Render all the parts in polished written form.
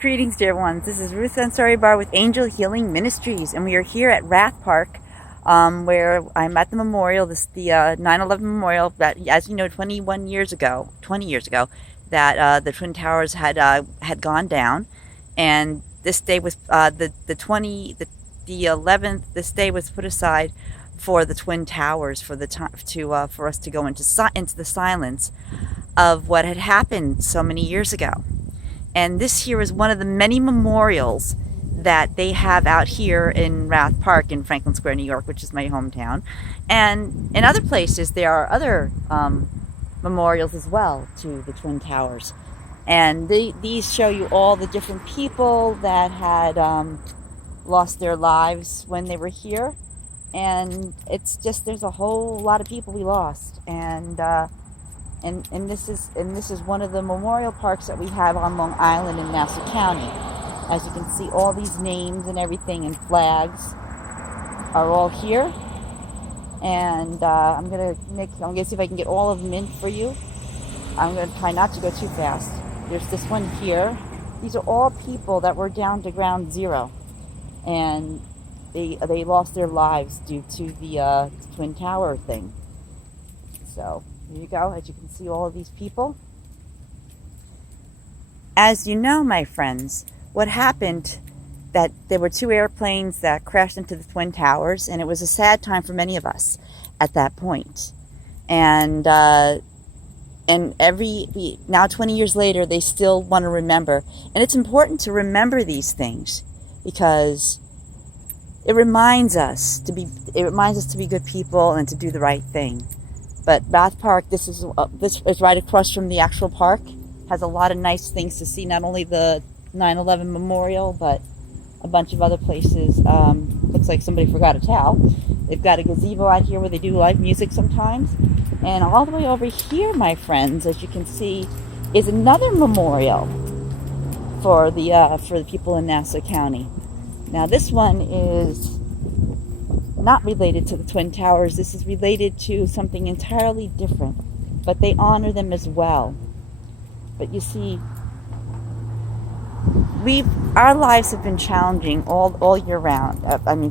Greetings, dear ones. This is Ruth Ansari Bar with Angel Healing Ministries, and we are here at Rath Park, where I'm at the memorial, the 9/11 memorial. That, as you know, 20 years ago, that the Twin Towers had gone down, and this day was the 11th. This day was put aside for the Twin Towers, for the time for us to go into the silence of what had happened so many years ago. And this here is one of the many memorials that they have out here in Rath Park in Franklin Square, New York, which is my hometown. And in other places, there are other memorials as well to the Twin Towers. And these show you all the different people that had lost their lives when they were here. And it's just, there's a whole lot of people we lost. And this is one of the memorial parks that we have on Long Island in Nassau County. As you can see, all these names and everything and flags are all here. And I'm gonna see if I can get all of them in for you. I'm gonna try not to go too fast. There's this one here. These are all people that were down to ground zero, and they lost their lives due to the Twin Tower thing. So here you go. As you can see, all of these people. As you know, my friends, what happened, that there were two airplanes that crashed into the Twin Towers, and it was a sad time for many of us at that point. And now 20 years later, they still want to remember. And it's important to remember these things because it reminds us to be good people and to do the right thing. But Rath Park, this is right across from the actual park, has a lot of nice things to see. Not only the 9/11 memorial, but a bunch of other places. Looks like somebody forgot a towel. They've got a gazebo out here where they do live music sometimes. And all the way over here, my friends, as you can see, is another memorial for the people in Nassau County. Now this one is not related to the Twin Towers. This is related to something entirely different, but they honor them as well. But you see, our lives have been challenging all year round.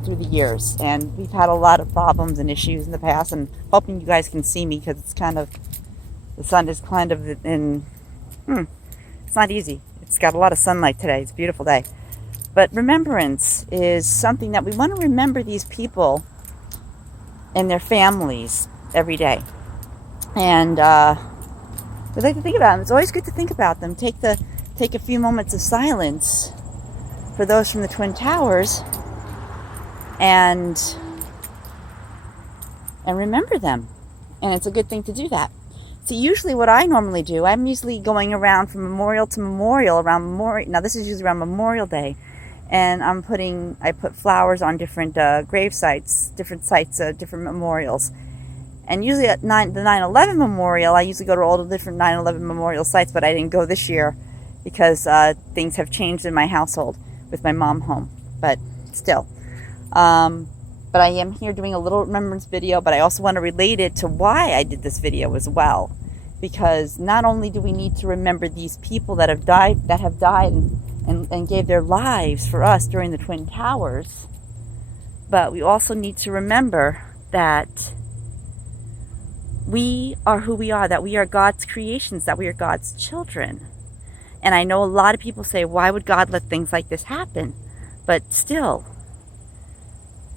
Through the years, and we've had a lot of problems and issues in the past. And hoping you guys can see me because it's the sun is kind of in. It's not easy. It's got a lot of sunlight today. It's a beautiful day. But remembrance is something that we want to remember these people and their families every day. And we like to think about them. It's always good to think about them. Take a few moments of silence for those from the Twin Towers and remember them. And it's a good thing to do that. So usually what I normally do, I'm usually going around from memorial to memorial now this is usually around Memorial Day. And I put flowers on different grave sites, different memorials. And usually at the 9/11 memorial, I usually go to all the different 9/11 memorial sites, but I didn't go this year because things have changed in my household with my mom home. But still. But I am here doing a little remembrance video, but I also want to relate it to why I did this video as well. Because not only do we need to remember these people that have died and gave their lives for us during the Twin Towers, but we also need to remember that we are who we are, that we are God's creations, that we are God's children. And I know a lot of people say, why would God let things like this happen? But still,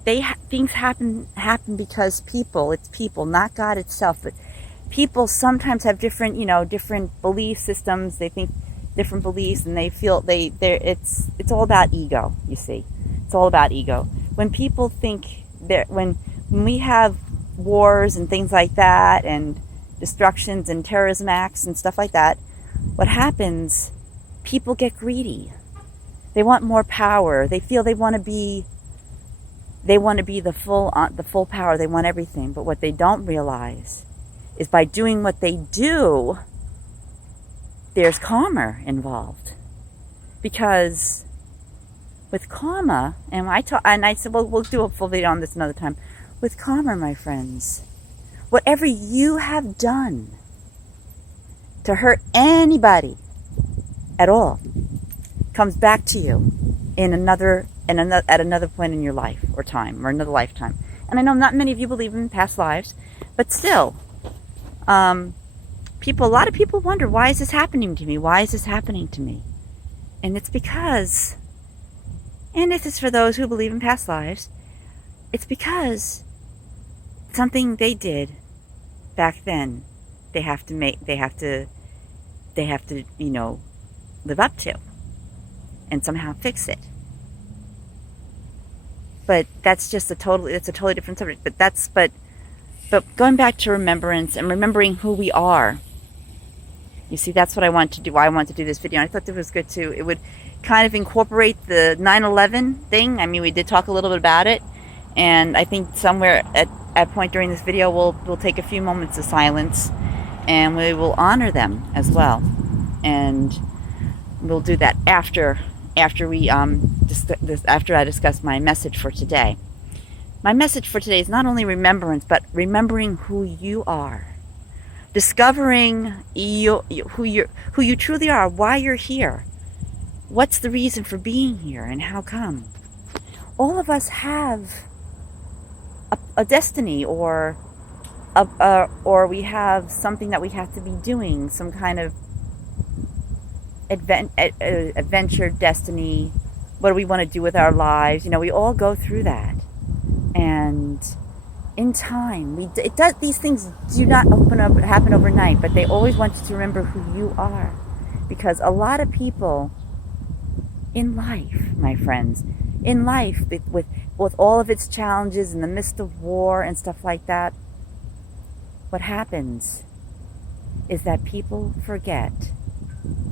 things happen because it's people, not God itself. But people sometimes have different belief systems. They think different beliefs, and they feel it's all about ego. You see, it's all about ego. When people think when we have wars and things like that, and destructions and terrorism acts and stuff like that, what happens? People get greedy. They want more power. They feel they want to be the full power. They want everything. But what they don't realize is by doing what they do, there's karma involved. Because with karma, and I said, well, we'll do a full video on this another time. With karma, my friends, whatever you have done to hurt anybody at all, comes back to you at another point in your life or time or another lifetime. And I know not many of you believe in past lives, but still, a lot of people wonder, why is this happening to me? Why is this happening to me? And it's because, and this is for those who believe in past lives, it's because something they did back then, they have to, live up to and somehow fix it. But that's just a totally different subject. But going back to remembrance and remembering who we are. You see, that's what I want to do. Why I want to do this video. And I thought it was good too. It would kind of incorporate the 9/11 thing. I mean, we did talk a little bit about it, and I think somewhere at a point during this video, we'll take a few moments of silence, and we will honor them as well. And we'll do that after I discuss my message for today. My message for today is not only remembrance, but remembering who you are. Discovering who you truly are, why you're here. What's the reason for being here and how come? All of us have a destiny or we have something that we have to be doing, some kind of adventure, destiny. What do we want to do with our lives? We all go through that. And in time, these things do not happen overnight, but they always want you to remember who you are. Because a lot of people in life, my friends, in life, with all of its challenges in the midst of war and stuff like that, what happens is that people forget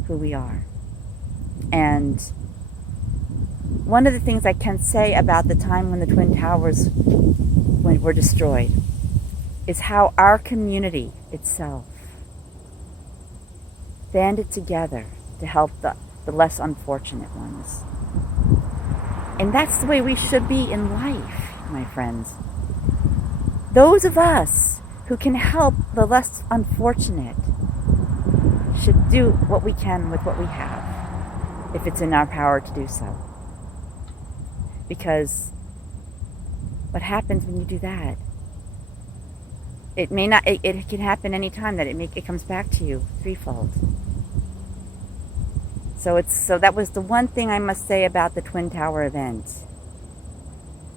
who we are. And one of the things I can say about the time when the Twin Towers were destroyed is how our community itself banded together to help the less unfortunate ones. And that's the way we should be in life, my friends. Those of us who can help the less unfortunate should do what we can with what we have, if it's in our power to do so. Because what happens when you do that, it can happen any time that it comes back to you threefold. So that was the one thing I must say about the Twin Tower event.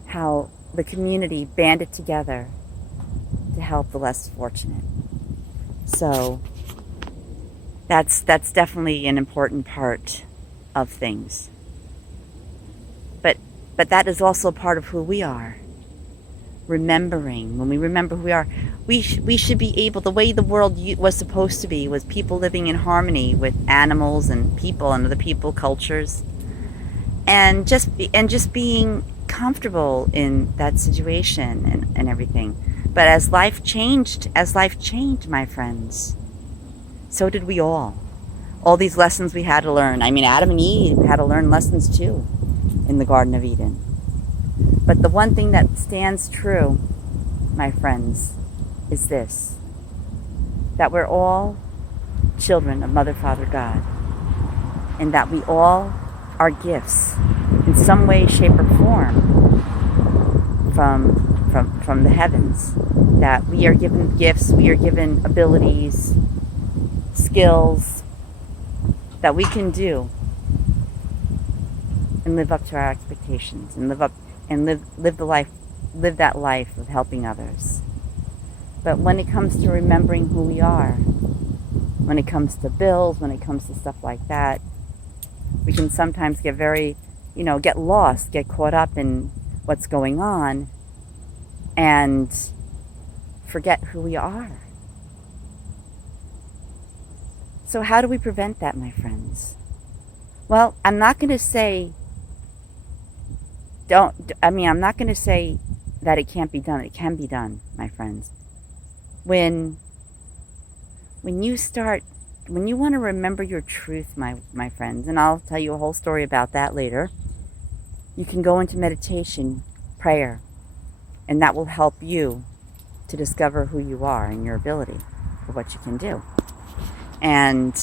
How the community banded together to help the less fortunate. So that's definitely an important part of things. But that is also part of who we are. Remembering, when we remember who we are, we should be able, the way the world was supposed to be, was people living in harmony with animals and people and other people, cultures, and just being comfortable in that situation and everything. But as life changed, my friends, so did we all. All these lessons we had to learn. I mean, Adam and Eve had to learn lessons too in the Garden of Eden. But the one thing that stands true, my friends, is this: that we're all children of Mother, Father, God, and that we all are gifts in some way, shape, or form from the heavens. That we are given gifts, we are given abilities, skills that we can do and live up to our expectations and live that life of helping others. But when it comes to remembering who we are, when it comes to bills, when it comes to stuff like that, we can sometimes get very, get lost, get caught up in what's going on and forget who we are. So how do we prevent that, my friends? Well, I'm not going to say I'm not going to say that it can't be done. It can be done, my friends. When you want to remember your truth, my friends, and I'll tell you a whole story about that later, you can go into meditation, prayer, and that will help you to discover who you are and your ability for what you can do. And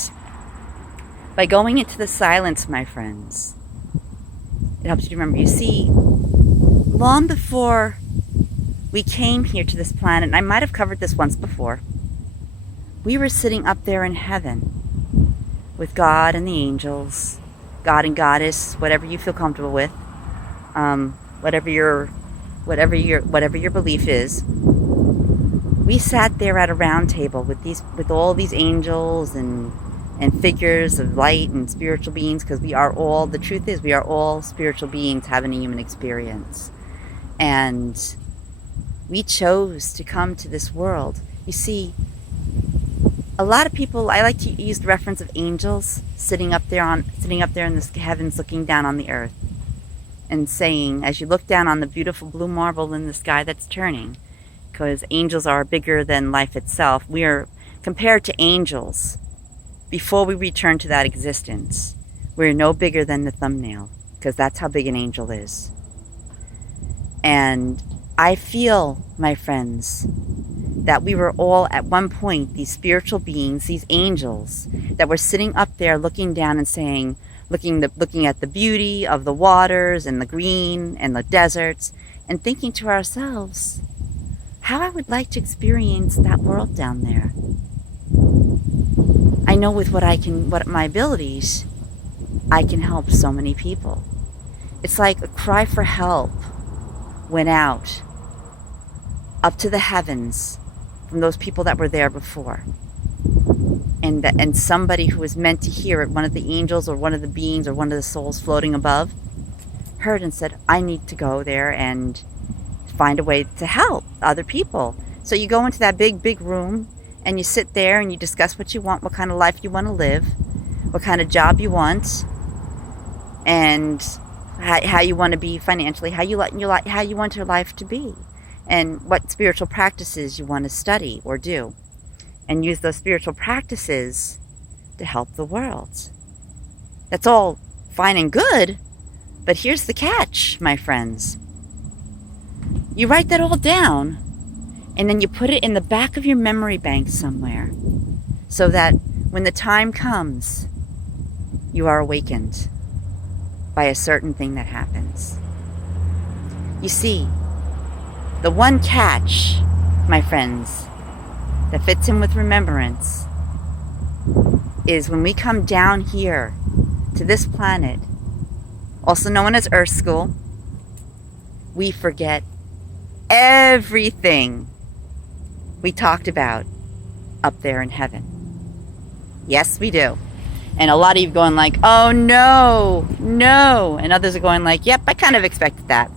By going into the silence, my friends, it helps you to remember. You see, long before we came here to this planet, and I might have covered this once before, we were sitting up there in heaven with God and the angels, God and Goddess, whatever you feel comfortable with, whatever your belief is. We sat there at a round table with all these angels and figures of light and spiritual beings, because the truth is, we are all spiritual beings having a human experience. And we chose to come to this world. You see, a lot of people, I like to use the reference of angels sitting up there in the heavens, looking down on the earth and saying, as you look down on the beautiful blue marble in the sky that's turning, because angels are bigger than life itself. We are compared to angels. Before we return to that existence, we're no bigger than the thumbnail, because that's how big an angel is. And I feel, my friends, that we were all at one point these spiritual beings, these angels, that were sitting up there looking down and saying, looking at the beauty of the waters and the green and the deserts, and thinking to ourselves, how I would like to experience that world down there. I know with what my abilities, I can help so many people. It's like a cry for help went out up to the heavens from those people that were there before. And somebody who was meant to hear it, one of the angels or one of the beings or one of the souls floating above, heard and said, I need to go there and find a way to help other people. So you go into that big room and you sit there and you discuss what you want, what kind of life you want to live, what kind of job you want, and how you want to be financially, how you want your life to be, and what spiritual practices you want to study or do, and use those spiritual practices to help the world. That's all fine and good, but here's the catch, my friends. You write that all down, and then you put it in the back of your memory bank somewhere, so that when the time comes, you are awakened by a certain thing that happens. You see, the one catch, my friends, that fits in with remembrance is when we come down here to this planet, also known as Earth School, we forget everything we talked about up there in heaven. Yes, we do. And a lot of you going like, oh no, no. And others are going like, yep, I kind of expected that.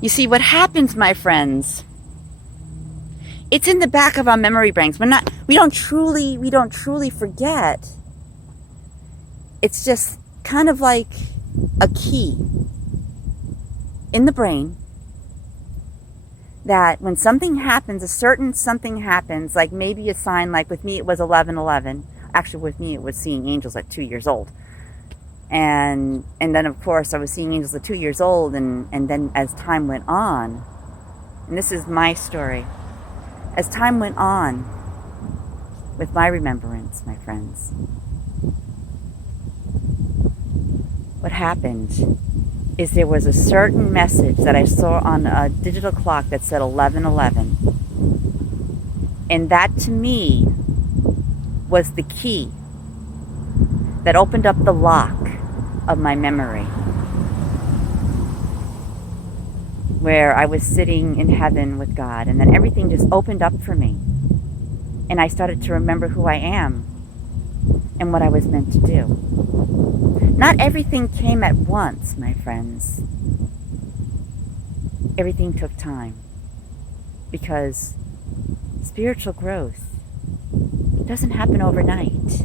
You see, what happens, my friends, it's in the back of our memory banks. We don't truly forget. It's just kind of like a key in the brain that when something happens, a certain something happens, like maybe a sign, like with me it was 11:11. Actually, with me it was seeing angels at 2 years old. And then of course I was seeing angels at 2 years old, and then as time went on, and this is my story, as time went on with my remembrance, my friends, what happened is there was a certain message that I saw on a digital clock that said 11:11. And that to me was the key that opened up the lock of my memory, where I was sitting in heaven with God, and then everything just opened up for me. And I started to remember who I am and what I was meant to do. Not everything came at once, my friends. Everything took time, because spiritual growth doesn't happen overnight.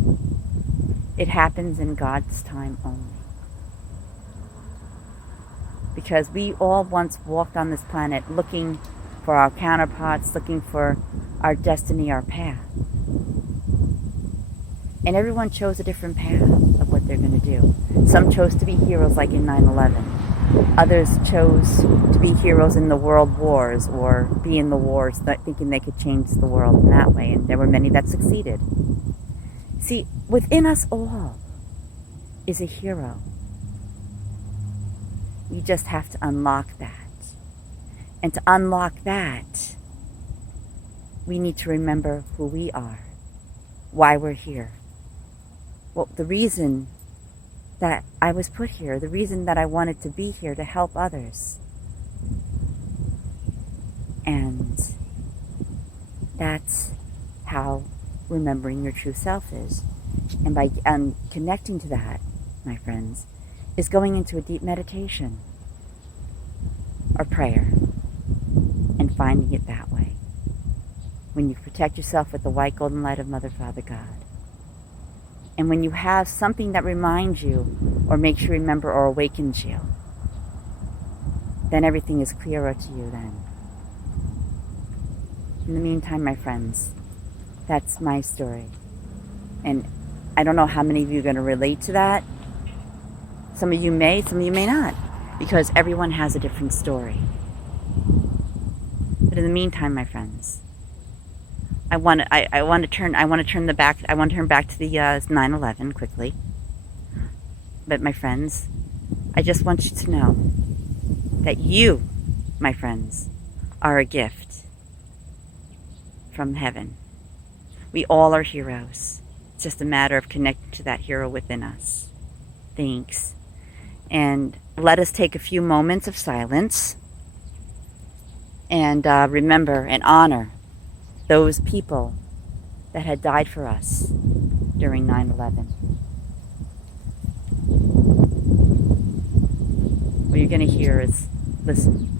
It happens in God's time only. Because we all once walked on this planet looking for our counterparts, looking for our destiny, our path. And everyone chose a different path of what they're going to do. Some chose to be heroes like in 9/11. Others chose to be heroes in the world wars, or be in the wars thinking they could change the world in that way. And there were many that succeeded. See, within us all is a hero. We just have to unlock that. And to unlock that, we need to remember who we are, why we're here. Well, the reason that I was put here, the reason that I wanted to be here to help others. And that's how remembering your true self is. And by connecting to that, my friends, is going into a deep meditation or prayer and finding it that way. When you protect yourself with the white golden light of Mother, Father, God. And when you have something that reminds you or makes you remember or awakens you, then everything is clearer to you then. In the meantime, my friends, that's my story. And I don't know how many of you are going to relate to that. Some of you may not, because everyone has a different story. But in the meantime, my friends, I want to turn back to the 9/11 quickly. But my friends, I just want you to know that you, my friends, are a gift from heaven. We all are heroes. It's just a matter of connecting to that hero within us. Thanks. And let us take a few moments of silence and remember and honor those people that had died for us during 9/11. What you're going to hear is, listen.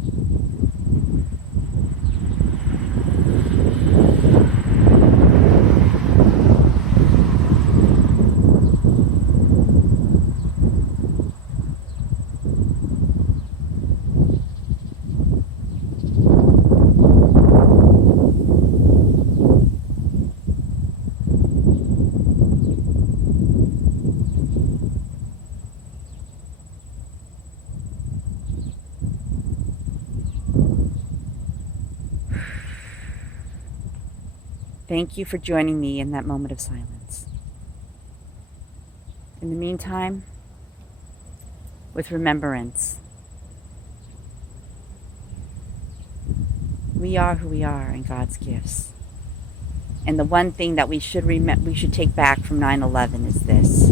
Thank you for joining me in that moment of silence. In the meantime, with remembrance, we are who we are in God's gifts. And the one thing that we should take back from 9/11 is this: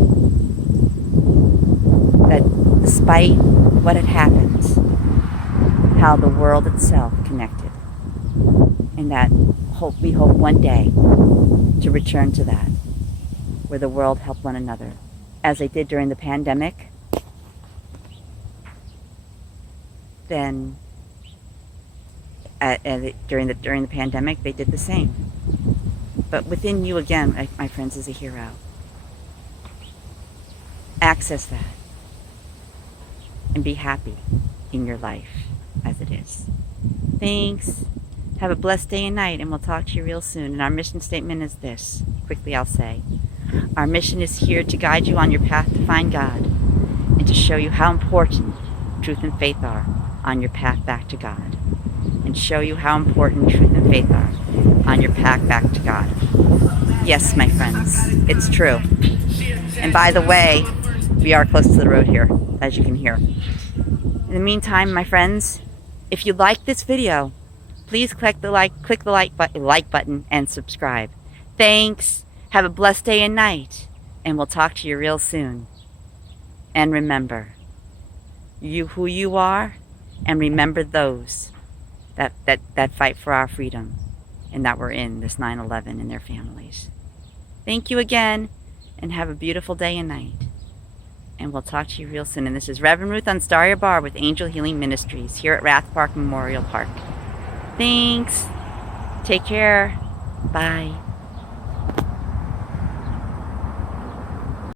that despite what had happened, how the world itself connected, and that we hope one day to return to that, where the world helped one another, as they did during the pandemic. Then, during the pandemic, they did the same. But within you, again, my friends, is a hero. Access that, and be happy in your life as it is. Thanks. Have a blessed day and night, and we'll talk to you real soon. And our mission statement is this. Quickly, I'll say. Our mission is here to guide you on your path to find God and to show you how important truth and faith are on your path back to God. And show you how important truth and faith are on your path back to God. Yes, my friends, it's true. And by the way, we are close to the road here, as you can hear. In the meantime, my friends, if you like this video, please click the like button and subscribe. Thanks. Have a blessed day and night, and we'll talk to you real soon. And remember, who you are, and remember those that fight for our freedom and that were in this 9/11 and their families. Thank you again, and have a beautiful day and night. And we'll talk to you real soon. And this is Reverend Ruth on Starry Bar with Angel Healing Ministries here at Rath Park Memorial Park. Thanks. Take care. Bye.